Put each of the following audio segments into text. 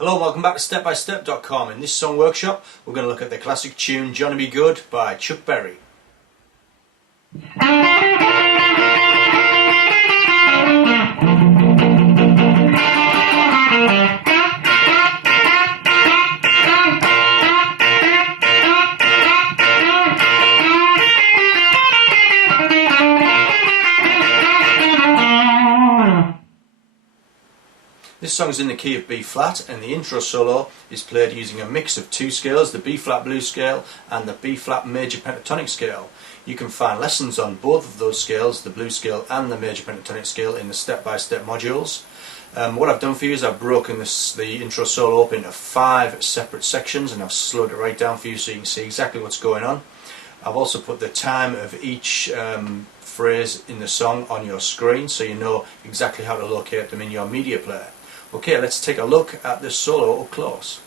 Hello, welcome back to stepbystep.com. In this song workshop we're going to look at the classic tune Johnny Be Good by Chuck Berry. This song is in the key of B flat, and the intro solo is played using a mix of two scales, the B flat blues scale and the B flat major pentatonic scale. You can find lessons on both of those scales, the blues scale and the major pentatonic scale, in the step-by-step modules. What I've done for you is I've broken the intro solo up into 5 separate sections, and I've slowed it right down for you so you can see exactly what's going on. I've also put the time of each phrase in the song on your screen so you know exactly how to locate them in your media player. Okay, let's take a look at this solo up close.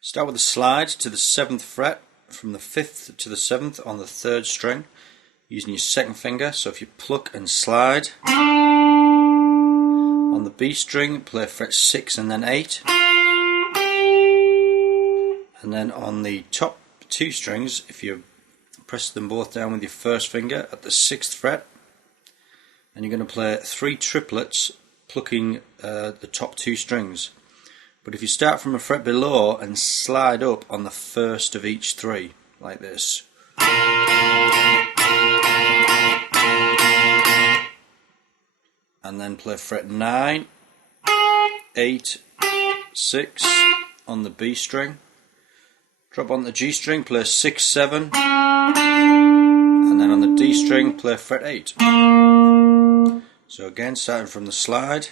Start with a slide to the 7th fret, from the 5th to the 7th on the 3rd string, using your 2nd finger. So if you pluck and slide, on the B string play fret 6 and then 8, and then on the top 2 strings, if you press them both down with your 1st finger at the 6th fret, and you're going to play 3 triplets plucking the top 2 strings. But if you start from a fret below and slide up on the 1st of each 3 like this, and then play fret 9, 8, 6 on the B string, drop on the G string, play 6, 7, and then on the D string play fret 8. So again, starting from the slide,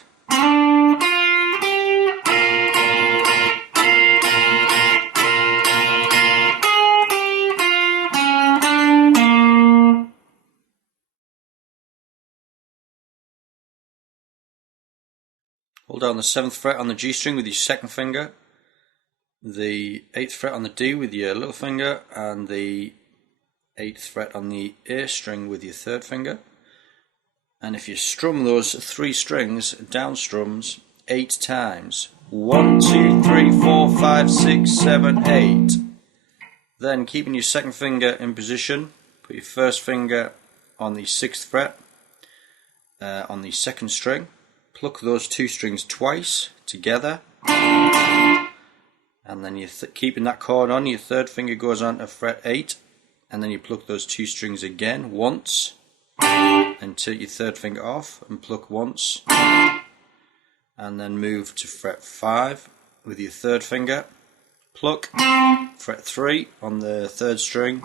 hold down the 7th fret on the G string with your 2nd finger, the 8th fret on the D with your little finger, and the 8th fret on the A string with your 3rd finger. And if you strum those 3 strings, down strums 8 times, 1, 2, 3, 4, 5, 6, 7, 8. Then keeping your 2nd finger in position, put your 1st finger on the 6th fret on the 2nd string, pluck those 2 strings twice together, and then you're keeping that chord on, your 3rd finger goes on to fret 8, and then you pluck those 2 strings again once, and take your 3rd finger off and pluck once, and then move to fret 5 with your 3rd finger, pluck, fret 3 on the 3rd string,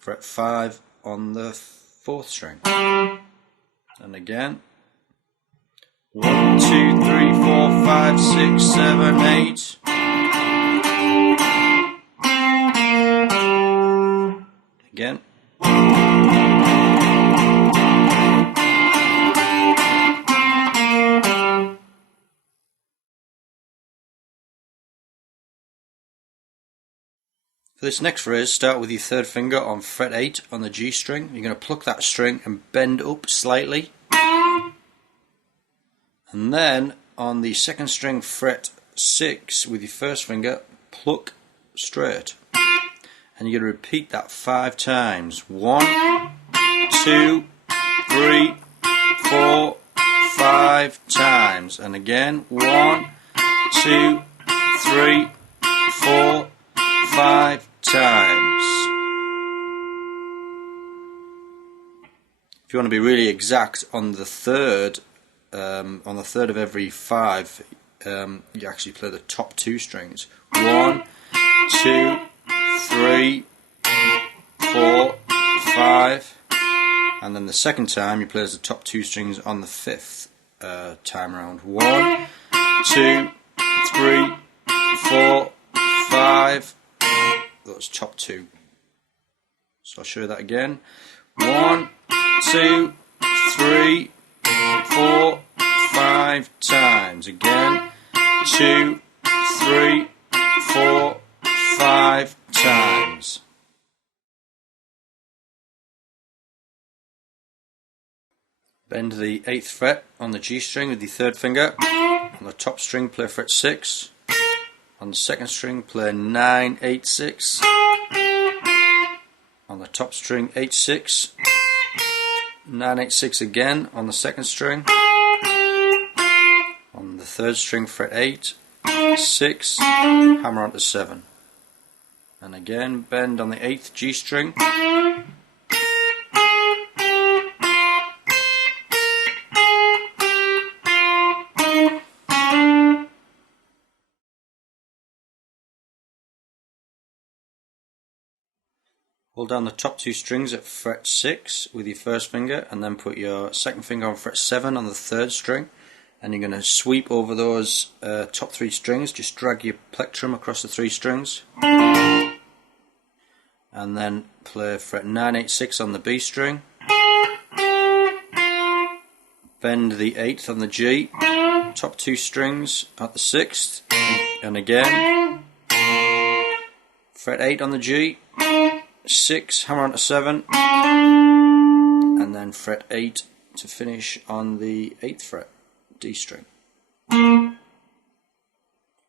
fret 5 on the 4th string, and again 1, 2, 3, 4, 5, 6, 7, 8. Again. For this next phrase, start with your 3rd finger on fret 8 on the G string. You're going to pluck that string and bend up slightly. And then on the 2nd string, fret 6 with your 1st finger, pluck straight. And you're going to repeat that 5 times. 1, 2, 3, 4, 5 times. And again, 1, 2, 3, 4, 5 times. If you want to be really exact, on the 3rd of every 5, you actually play the top 2 strings. 1, 2, 3, 4, 5, and then the 2nd time you play as the top 2 strings on the 5th time round. 1, 2, 3, 4, 5, those top 2. So I'll show you that again. 1, 2, 3, 4, 5 times. Again, 2, 3, 4, 5 times. Bend the 8th fret on the G string with the 3rd finger. On the top string play fret 6. On the 2nd string play 9, 8, 6. On the top string H6. 9, 8, 6 again on the 2nd string. On the 3rd string fret 8, 6, hammer onto 7. And again bend on the 8th G string. Hold down the top 2 strings at fret 6 with your 1st finger, and then put your 2nd finger on fret 7 on the 3rd string, and you're going to sweep over those top 3 strings. Just drag your plectrum across the 3 strings, and then play fret 9, 8, 6 on the B string, bend the 8th on the G, top 2 strings at the 6th, and again fret 8 on the G, 6, hammer onto 7, and then fret 8 to finish on the 8th fret, D string.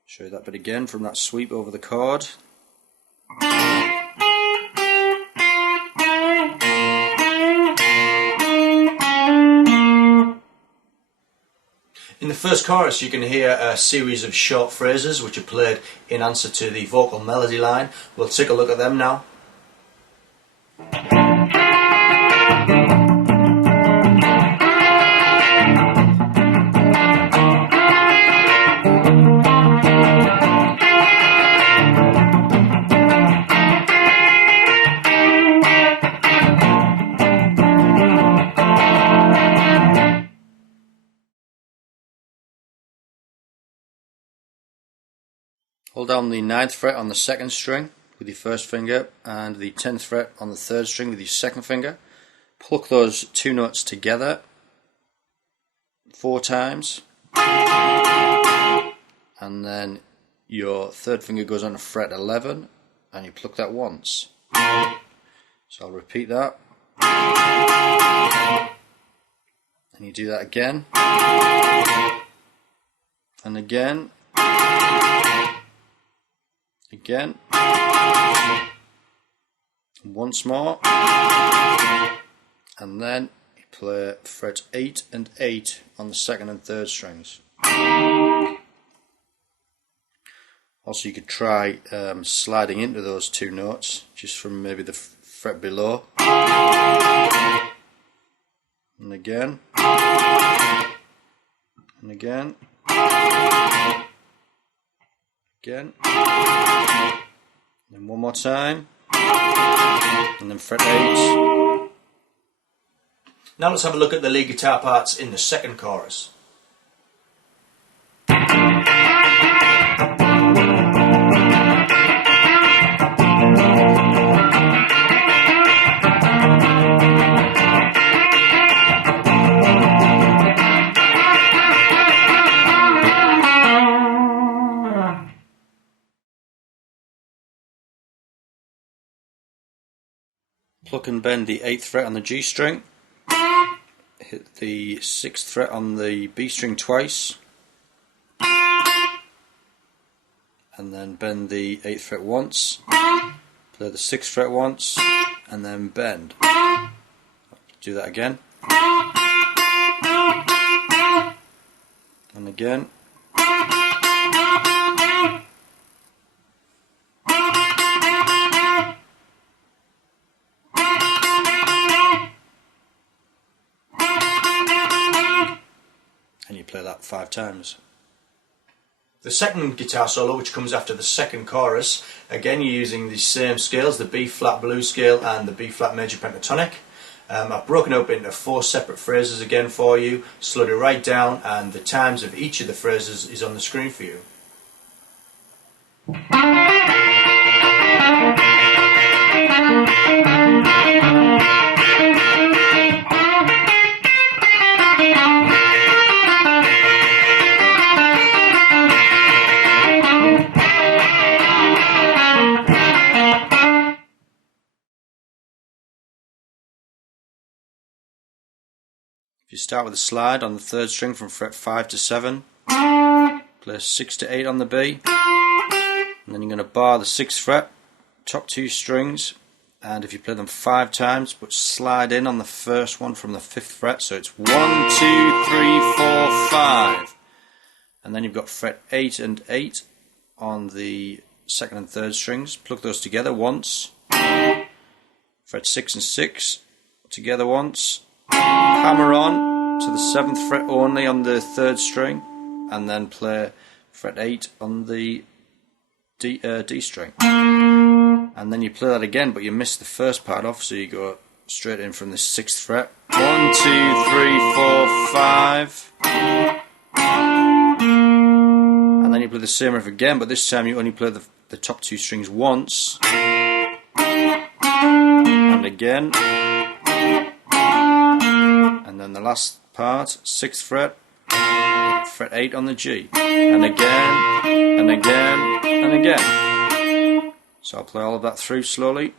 Show you that bit again from that sweep over the chord. In the first chorus you can hear a series of short phrases which are played in answer to the vocal melody line. We'll take a look at them now. Hold down the 9th fret on the 2nd string with your 1st finger, and the 10th fret on the 3rd string with your 2nd finger. Pluck those 2 notes together 4 times, and then your 3rd finger goes on to fret 11, and you pluck that once. So I'll repeat that, and you do that again, and again, again, once more, and then you play fret 8 and 8 on the 2nd and 3rd strings. Also you could try sliding into those 2 notes just from maybe the fret below, and again, and again, again, and one more time, and then fret 8. Now let's have a look at the lead guitar parts in the second chorus. Pluck and bend the 8th fret on the G string, hit the 6th fret on the B string twice, and then bend the 8th fret once, play the 6th fret once, and then bend. Do that again, and again, and you play that 5 times. The second guitar solo, which comes after the second chorus, again you're using the same scales, the B flat blues scale and the B flat major pentatonic. I've broken up into 4 separate phrases again for you, slowed it right down, and the times of each of the phrases is on the screen for you. If you start with a slide on the 3rd string from fret 5 to 7, play 6 to 8 on the B, and then you're going to bar the 6th fret, top 2 strings, and if you play them 5 times, but slide in on the first one from the 5th fret, so it's 1, 2, 3, 4, 5, and then you've got fret 8 and 8 on the 2nd and 3rd strings, plug those together once, fret 6 and 6 together once, hammer on to the 7th fret only on the 3rd string, and then play fret 8 on the D string. And then you play that again, but you miss the first part off, so you go straight in from the 6th fret. 1, 2, 3, 4, 5. And then you play the same riff again, but this time you only play the top 2 strings once. And again. And then the last part, 6th fret, fret 8 on the G. And again, and again, and again. So I'll play all of that through slowly.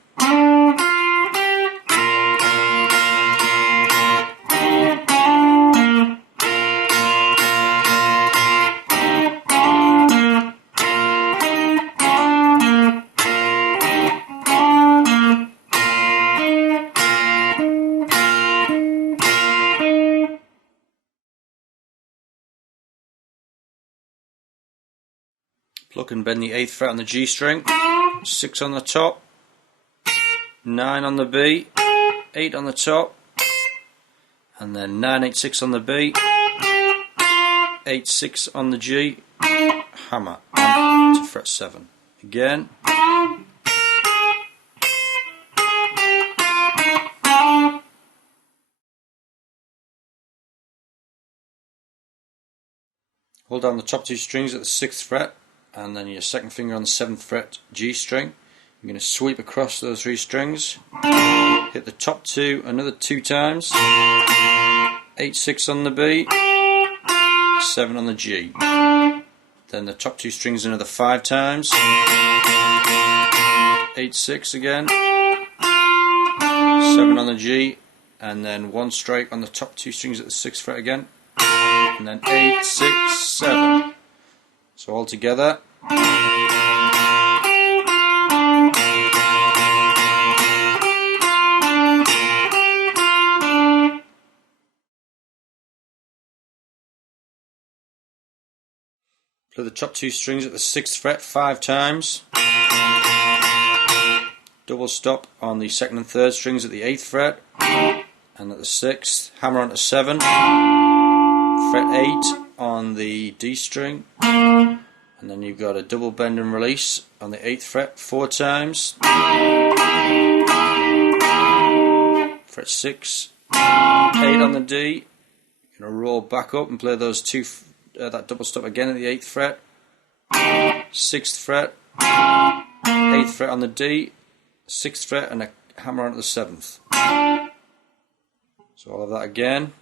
Pluck and bend the 8th fret on the G string, 6 on the top, 9 on the B, 8 on the top, and then 9, 8, 6 on the B, 8, 6 on the G, hammer on to fret 7. Again. Hold down the top 2 strings at the 6th fret, and then your 2nd finger on the 7th fret G string. You're going to sweep across those 3 strings, hit the top 2 another 2 times, 8, 6 on the B, 7 on the G. Then the top 2 strings another 5 times, 8, 6 again, 7 on the G, and then 1 strike on the top 2 strings at the 6th fret again, and then 8, 6, 7. So all together. Play the top 2 strings at the 6th fret 5 times. Double stop on the 2nd and 3rd strings at the 8th fret, and at the 6th, hammer onto 7, fret 8 on the D string, and then you've got a double bend and release on the 8th fret 4 times, fret 6, 8 on the D, you're going to roll back up and play those that double stop again at the 8th fret, 6th fret, 8th fret on the D, 6th fret, and a hammer onto the 7th. So all of that again.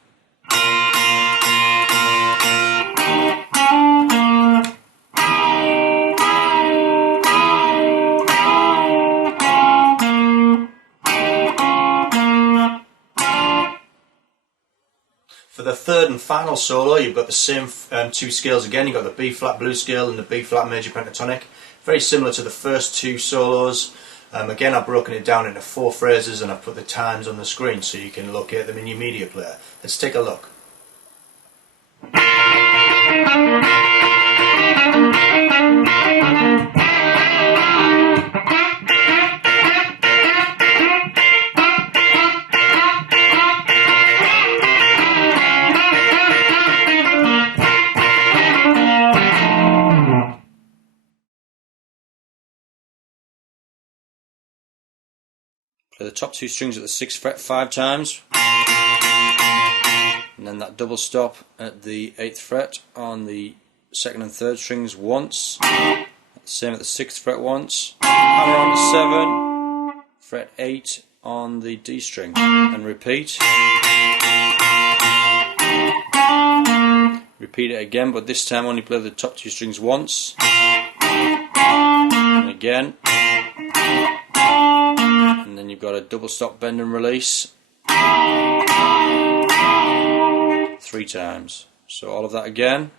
For the 3rd and final solo, you've got the same 2 scales again. You've got the B flat blues scale and the B flat major pentatonic. Very similar to the first 2 solos. Again, I've broken it down into 4 phrases and I've put the times on the screen so you can locate them in your media player. Let's take a look. Play the top 2 strings at the 6th fret 5 times, and then that double stop at the 8th fret on the 2nd and 3rd strings once, same at the 6th fret once, hammer on the 7, fret 8 on the D string, and repeat. Repeat it again, but this time only play the top 2 strings once, and again. And then you've got a double stop bend and release, 3 times. So all of that again.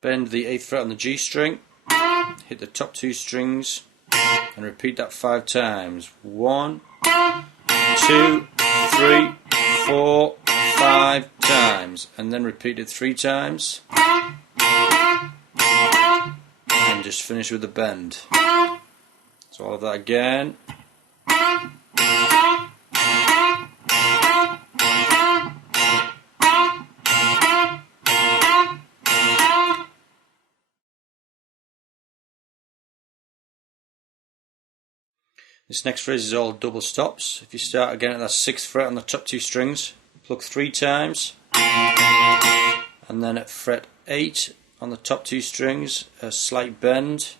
Bend the 8th fret on the G string, hit the top 2 strings, and repeat that 5 times. 1, 2, 3, 4, 5 times, and then repeat it 3 times, and just finish with the bend. So all of that again. This next phrase is all double stops. If you start again at that 6th fret on the top 2 strings, pluck 3 times, and then at fret 8 on the top 2 strings, a slight bend,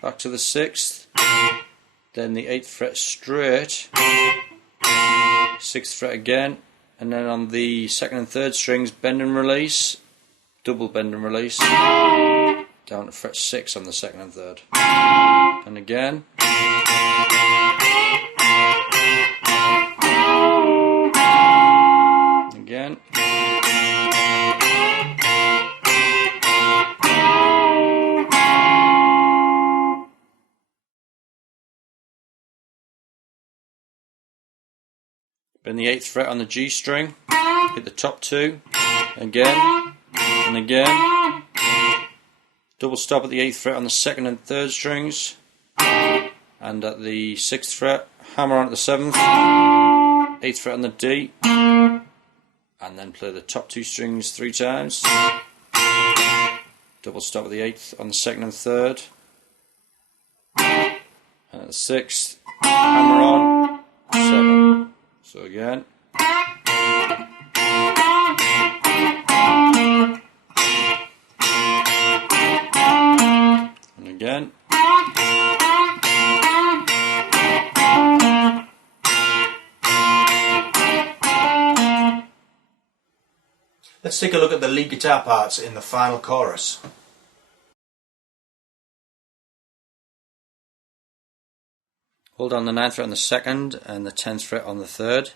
back to the 6th, then the 8th fret straight, 6th fret again, and then on the 2nd and 3rd strings, bend and release, double bend and release, down to fret 6 on the 2nd and 3rd, and again. Again. Bend the 8th fret on the G string, hit the top 2, again, and again. Double stop at the 8th fret on the 2nd and 3rd strings, and at the 6th fret, hammer on at the 7th, 8th fret on the D, and then play the top 2 strings 3 times. Double stop at the 8th on the 2nd and 3rd, and at the 6th, hammer on, 7. So again. And again. Let's take a look at the lead guitar parts in the final chorus. Hold on the 9th fret on the 2nd and the 10th fret on the 3rd,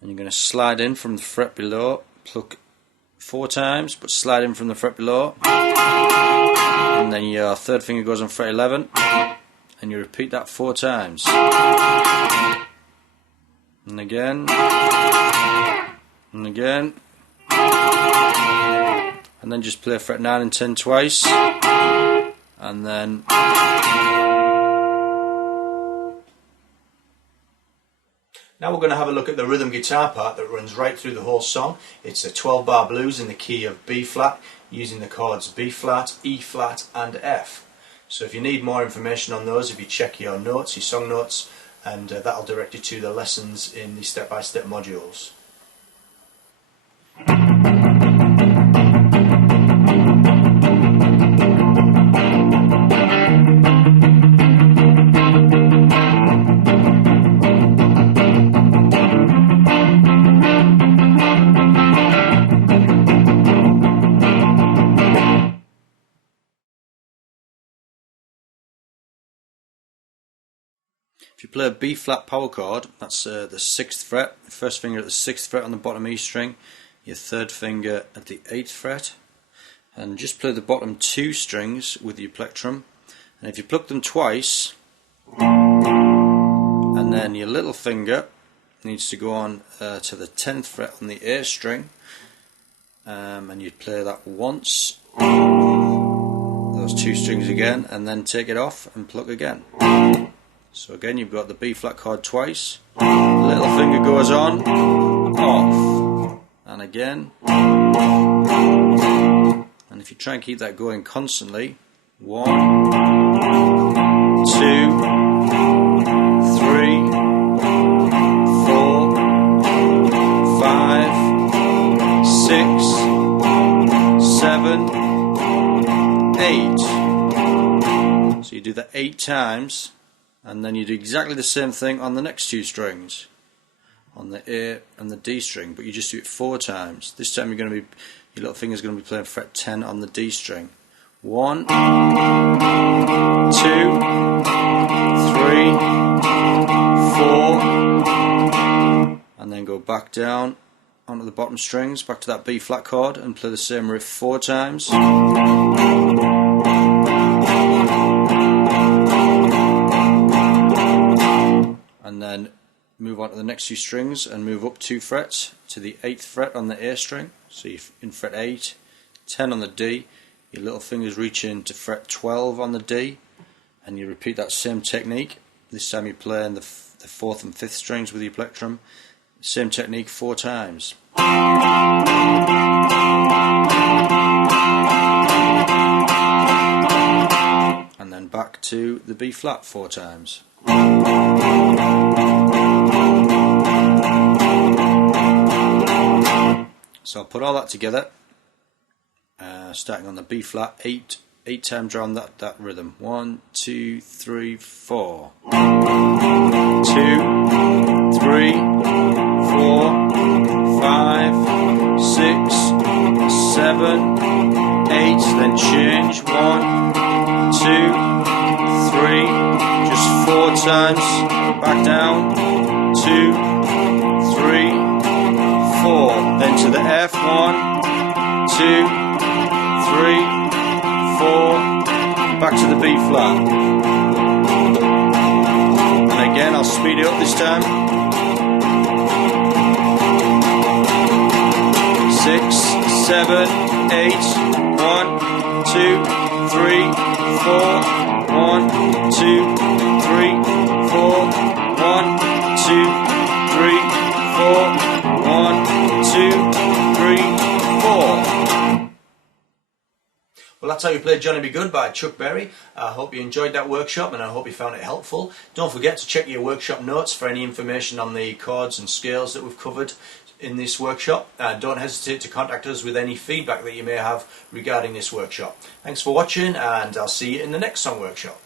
and you're going to slide in from the fret below, pluck 4 times, but slide in from the fret below, and then your 3rd finger goes on fret 11, and you repeat that 4 times, and again, and again, and then just play fret 9 and 10 twice, and then now we're going to have a look at the rhythm guitar part that runs right through the whole song. It's a 12-bar blues in the key of B flat, using the chords B flat, E flat and F. So if you need more information on those, if you check your notes, your song notes, and that'll direct you to the lessons in the step-by-step modules. if you play a B flat power chord, that's the 6th fret, first finger at the 6th fret on the bottom E string, your 3rd finger at the 8th fret, and just play the bottom 2 strings with your plectrum, and if you pluck them twice, and then your little finger needs to go on to the 10th fret on the A string, and you play that once, those 2 strings again, and then take it off and pluck again. So again you've got the B flat chord twice, the little finger goes on, off, and again, and if you try and keep that going constantly, 1, 2, 3, 4, 5, 6, 7, 8. So you do that 8 times, And then you do exactly the same thing on the next 2 strings, on the A and the D string, but you just do it 4 times. This time your little finger's going to be playing fret 10 on the D string. 1, 2, 3, 4, and then go back down onto the bottom strings, back to that B flat chord, and play the same riff 4 times. And then move on to the next 2 strings and move up 2 frets to the 8th fret on the A string. So you're in fret 8, 10 on the D, your little fingers reach in to fret 12 on the D, and you repeat that same technique. This time you're playing the 4th and 5th strings with your plectrum. Same technique 4 times. And then back to the B flat 4 times. So I'll put all that together, starting on the B flat, 8 times around that rhythm. 1, 2, 3, 4. 2, 3, 4, 5, 6, 7, 8. Then change. 1, 2, 3. Just 4 times. Back down. 2, 3, 4. Then to the F. 1, 2, 3, 4. Back to the B flat. And again, I'll speed it up this time. 6, 7, 8. 1, 2, 3, 4. 1, 2, 3, 4. 1, 2, 3, 4. 1, 2, 3, 4. Well, that's how you play Johnny Be Good by Chuck Berry. I hope you enjoyed that workshop and I hope you found it helpful. Don't forget to check your workshop notes for any information on the chords and scales that we've covered in this workshop. Don't hesitate to contact us with any feedback that you may have regarding this workshop. Thanks for watching, and I'll see you in the next song workshop.